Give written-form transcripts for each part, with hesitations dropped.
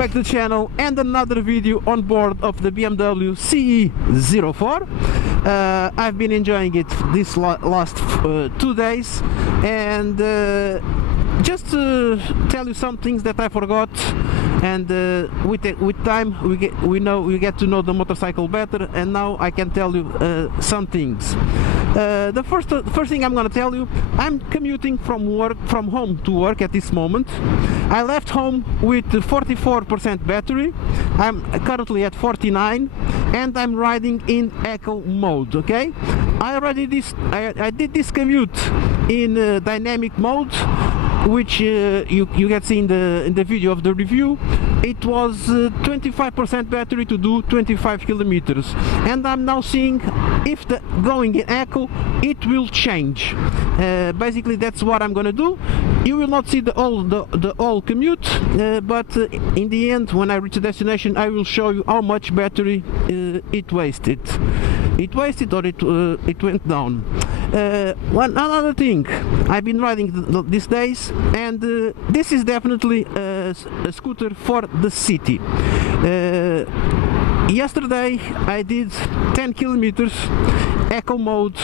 back to the channel and another video on board of the BMW CE-04. I've been enjoying it this last 2 days, and just to tell you some things that I forgot, and with time we get to know the motorcycle better, and now I can tell you some things. The first thing I'm gonna tell you, I'm commuting from home to work at this moment. I left home with 44% battery. I'm currently at 49, and I'm riding in eco mode. Okay, I did this commute in dynamic mode, which you can see in the video of the review. It was 25% battery to do 25 kilometers, and I'm now seeing if going in eco it will change. Basically that's what I'm gonna do. You will not see the whole commute, but in the end, when I reach the destination, I will show you how much battery it wasted. It wasted, or it went down. Another thing, I've been riding these days, and this is definitely a scooter for the city. Yesterday I did 10 kilometers eco mode,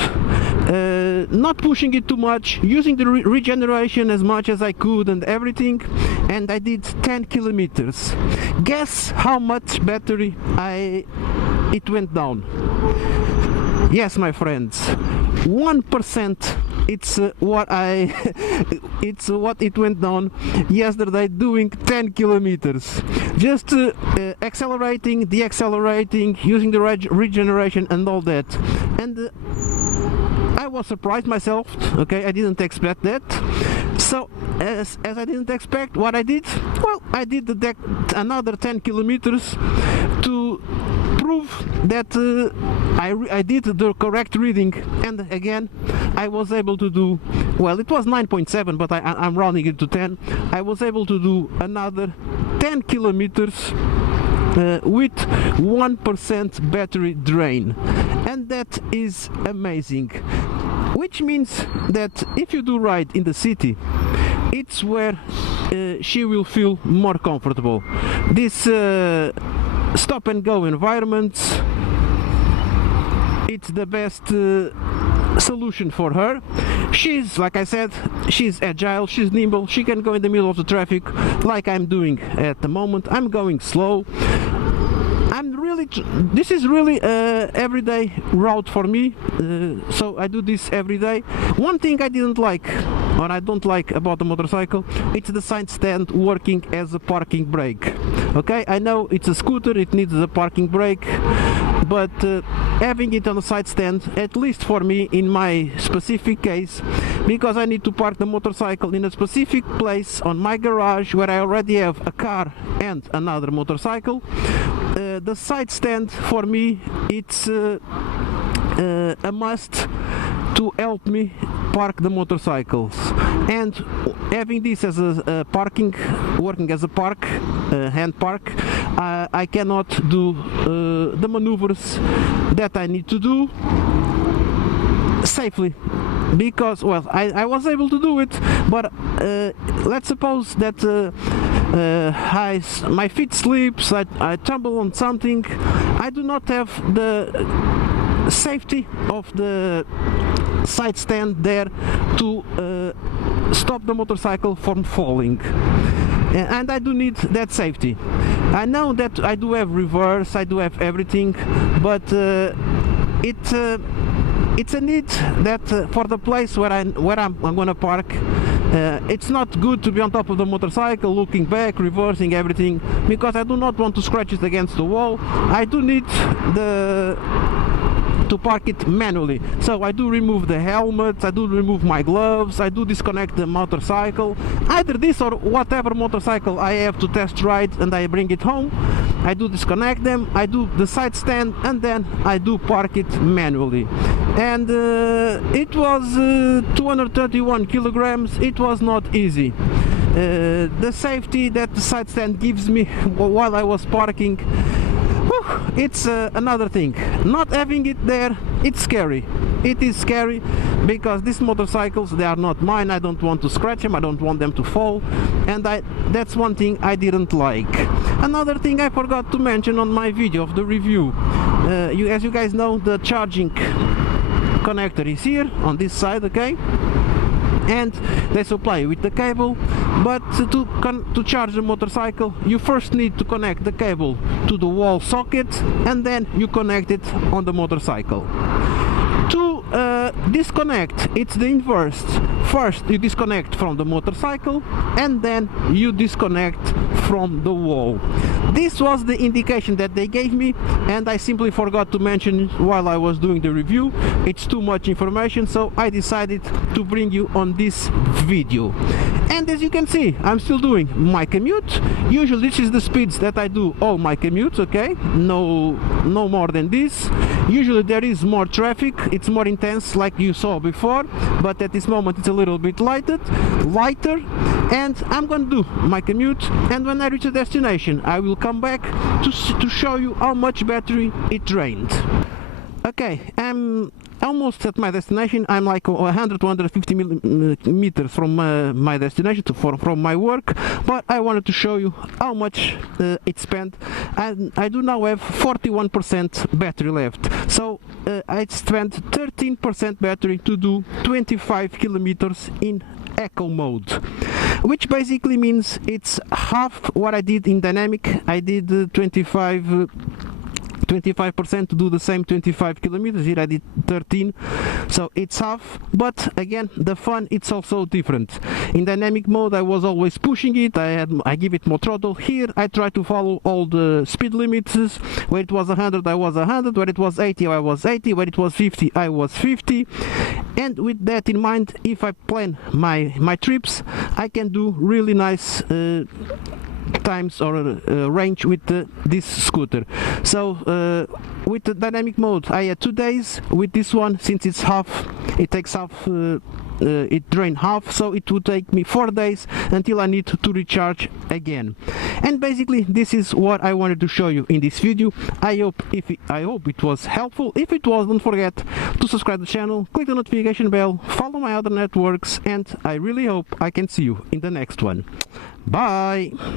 not pushing it too much, using the regeneration as much as I could and everything, and I did 10 kilometers. Guess how much battery it went down? Yes, my friends, 1%. It's what it went down yesterday doing 10 kilometers. Just accelerating, deaccelerating, using the regeneration and all that. And I was surprised myself. Okay, I didn't expect that. So as I didn't expect, what I did, well, I did another 10 kilometers to prove that I did the correct reading, and again I was able to do, well, it was 9.7, but I'm rounding it to 10. I was able to do another 10 kilometers with 1% battery drain, and that is amazing. Which means that if you do ride in the city, it's where she will feel more comfortable. This stop and go environments, it's the best solution for her. She's, like I said, she's agile, she's nimble, she can go in the middle of the traffic like I'm doing at the moment. I'm going slow. This is really everyday route for me, so I do this every day. One thing I didn't like, or I don't like about the motorcycle, it's the side stand working as a parking brake. Okay, I know it's a scooter, it needs a parking brake, but having it on the side stand, at least for me in my specific case, because I need to park the motorcycle in a specific place on my garage where I already have a car and another motorcycle, the side stand for me, it's a must to help me park the motorcycles. And having this as a parking, working as a hand park, I cannot do the maneuvers that I need to do safely, because, well, I was able to do it, but let's suppose that my feet slips, I tumble on something, I do not have the safety of the side stand there to stop the motorcycle from falling, and I do need that safety. I know that I do have reverse, I do have everything, but it's a need that for the place where I'm gonna park. It's not good to be on top of the motorcycle, looking back, reversing everything, because I do not want to scratch it against the wall. I do need to park it manually, so I do remove the helmet, I do remove my gloves, I do disconnect the motorcycle, either this or whatever motorcycle I have to test ride, and I bring it home. I do disconnect them, I do the side stand, and then I do park it manually. And it was 231 kilograms. It was not easy. The safety that the side stand gives me while I was parking, whew, it's another thing. Not having it there, it's scary. it is scary because these motorcycles, they are not mine. I don't want to scratch them, I don't want them to fall, and that's one thing I didn't like. Another thing I forgot to mention on my video of the review, as you guys know, the charging connector is here on this side, okay, and they supply with the cable. But to charge the motorcycle, you first need to connect the cable to the wall socket, and then you connect it on the motorcycle. To disconnect, it's the inverse. First you disconnect from the motorcycle, and then you disconnect from the wall. This was the indication that they gave me, and I simply forgot to mention it while I was doing the review. It's too much information, so I decided to bring you on this video. And as you can see, I'm still doing my commute. Usually this is the speeds that I do all my commutes, okay, no more than this. Usually there is more traffic, it's more intense like you saw before, but at this moment it's a little bit lighter, and I'm gonna do my commute, and when I reach the destination I will come back to show you how much battery it drained. Okay, I'm almost at my destination. I'm like 100-150 meters from my destination, from my work, but I wanted to show you how much it spent. And I do now have 41% battery left, so I spent 13% battery to do 25 kilometers in eco mode, which basically means it's half what I did in dynamic. I did 25% to do the same 25 kilometers. Here I did 13, so it's half. But again, the fun, it's also different. In dynamic mode I was always pushing it, I give it more throttle. Here I try to follow all the speed limits. Where it was 100 I was 100, where it was 80 I was 80, where it was 50 I was 50. And with that in mind, if I plan my trips, I can do really nice times or range with this scooter. So with the dynamic mode I had 2 days. With this one, since it's half, it takes half, it drained half, so it would take me 4 days until I need to recharge again. And basically this is what I wanted to show you in this video. I hope it was helpful. If it was, don't forget to subscribe to the channel, click the notification bell, follow my other networks, and I really hope I can see you in the next one. Bye.